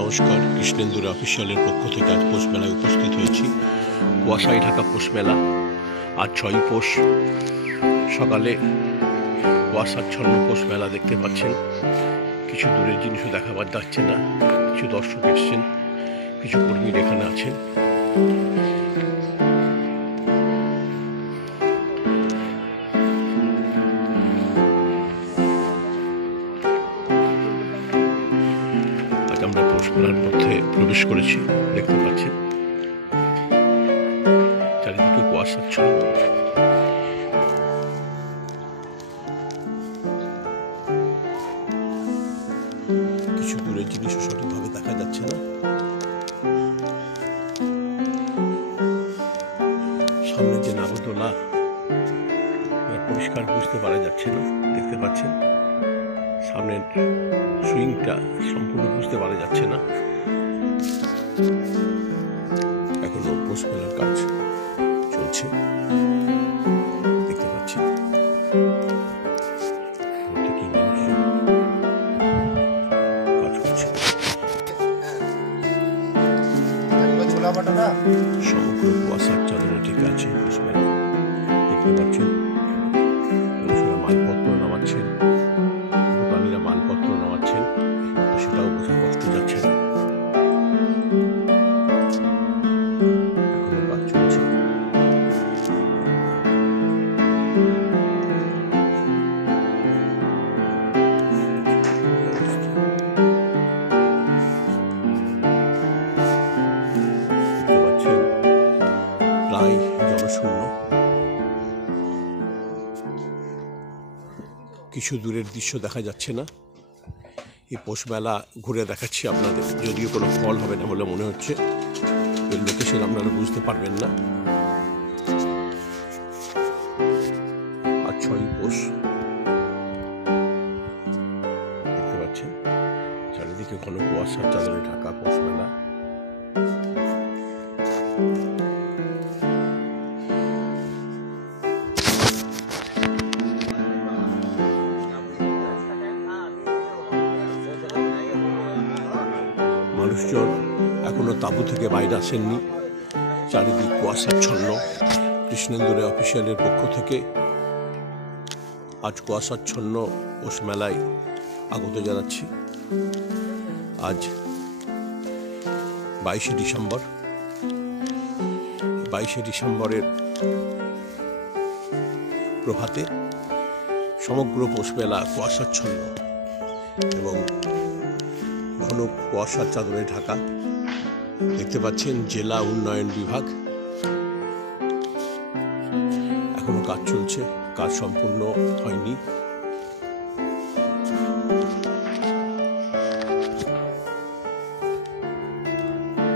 নমস্কার, কৃষ্ণেন্দুর অফিসিয়ালের পক্ষ থেকে আজ পৌষ মেলায় উপস্থিত হয়েছি। কুয়াশায় ঢাকা পৌষ মেলা আজ 6ই পৌষ। সকালে কুয়াশাচ্ছন্ন পৌষ মেলা দেখতে পাচ্ছেন। কিছু দূরের জিনিসও দেখাবার যাচ্ছে না। কিছু দর্শক এসছেন, কিছু কর্মীর এখানে আছেন। আমরা পৌষ মেলার মধ্যে প্রবেশ করেছি, দেখতে পাচ্ছেন চারিদিকে কুয়াশাচ্ছন্ন। কিছু দূরের জিনিসও সঠিকভাবে দেখা যাচ্ছে না। সামনে যে নাগরদোলা পরিষ্কার বুঝতে পারা যাচ্ছে না, দেখতে পাচ্ছেন সামনের সুইংটা সম্পূর্ণ বুঝতে পারা যাচ্ছে না। এখনো পৌষ মেলার কাজ চলছে, দেখতে পাচ্ছি কাজ করছে। সমগ্র কুয়াশার চাদরে ঠিক আছে পৌষ মেলা, দেখতে পাচ্ছেন মালপত্র নামাচ্ছেন, দোকানিরা মালপত্র নামাচ্ছেন, সেটাও বোঝা কষ্ট যাচ্ছে না। এখনো কাজ চলছে। দেখতে পাচ্ছেন প্রায় জনশূন্য। কিছু দূরের দৃশ্য দেখা যাচ্ছে না। এই পৌষ মেলা ঘুরে দেখাচ্ছি আপনাদের, যদিও কোনো ফল হবে না বলে মনে হচ্ছে। এর লোকেশন আপনারা বুঝতে পারবেন না। আজ 6ই পৌষ, দেখতে পাচ্ছেন চারিদিকে ঘন কুয়াশার চাদরে ঢাকা পৌষ মেলা। মানুষজন এখনো তাঁবু থেকে বাইরে আসেননি, চারিদিক কুয়াশাচ্ছন্ন। কৃষ্ণেন্দুর অফিসিয়ালের পক্ষ থেকে আজ কুয়াশাচ্ছন্ন পৌষ মেলায় আগত জানাচ্ছি। আজ 22শে ডিসেম্বর। 22শে ডিসেম্বরের প্রভাতে সমগ্র পৌষ মেলা কুয়াশাচ্ছন্ন এবং ঘন কুয়াশার চাদরে ঢাকা। দেখতে পাচ্ছেন জেলা উন্নয়ন বিভাগ, এখনো কাজ চলছে, কাজ সম্পূর্ণ হয়নি।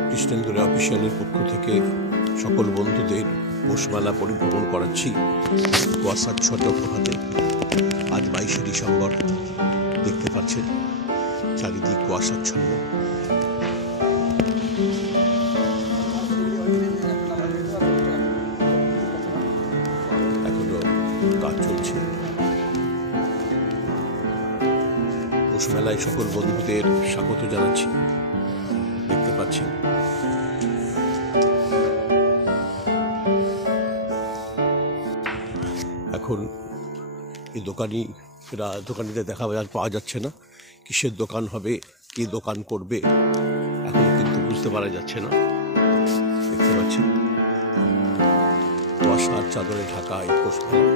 কৃষ্ণেন্দুর অফিসিয়ালের পক্ষ থেকে সকল বন্ধুদের পৌষ মেলা পরিভ্রমণ করাচ্ছি কুয়াশাচ্ছন্ন প্রভাতে। আজ 22শে ডিসেম্বর, দেখতে পাচ্ছেন চারিদিক কুয়াশাচ্ছন্ন। এখনো কাজ চলছে। পৌষ মেলায় সকল বন্ধুদের স্বাগত জানাচ্ছি, দেখতে পাচ্ছেন। এখন এই দোকানিদের দেখা পাওয়া যাচ্ছে না। কিসের দোকান হবে, কি দোকান করবে, এখনো কিন্তু বুঝতে পারা যাচ্ছে না। দেখতে পাচ্ছেন কুয়াশার চাদরে ঢাকা এই পৌষ মেলা।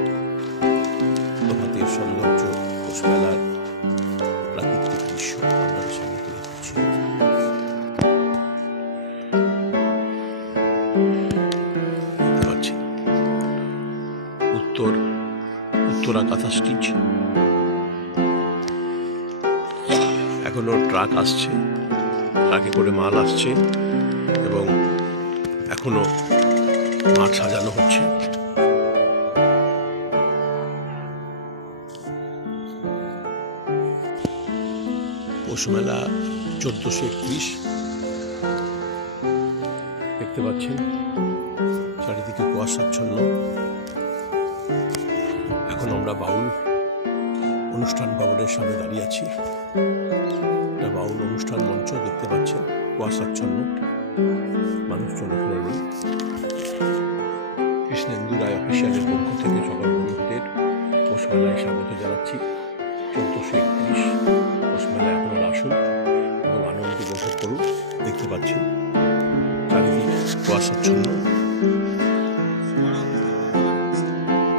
প্রভাতের সৌন্দর্য, পৌষ মেলার প্রাকৃতিক দৃশ্য আপনাদের সামনে তুলে ধরছি। দেখতে পাচ্ছেন উত্তরা কাঁথা স্টিচ। এখনো ট্রাক আসছে, ট্রাকে করে মাল আসছে এবং এখনো মাঠ সাজানো হচ্ছে। পৌষ মেলা 1431। দেখতে পাচ্ছেন চারিদিকে কুয়াশাচ্ছন্ন। এখন আমরা বাউল অনুষ্ঠান ভবনের সামনে দাঁড়িয়ে আছি। একটা বাউল অনুষ্ঠান মঞ্চ দেখতে পাচ্ছেন, কুয়াশাচ্ছন্ন, মানুষজন এখানে নেই। কৃষ্ণেন্দু রায় অফিসিয়ালের পক্ষ থেকে সকল বন্ধুদের পৌষ মেলায় স্বাগত জানাচ্ছি। 1431 পৌষ মেলায় আপনারা আসুন এবং আনন্দ উপভোগ করুন। দেখতে পাচ্ছেন চারিদিক কুয়াশাচ্ছন্ন।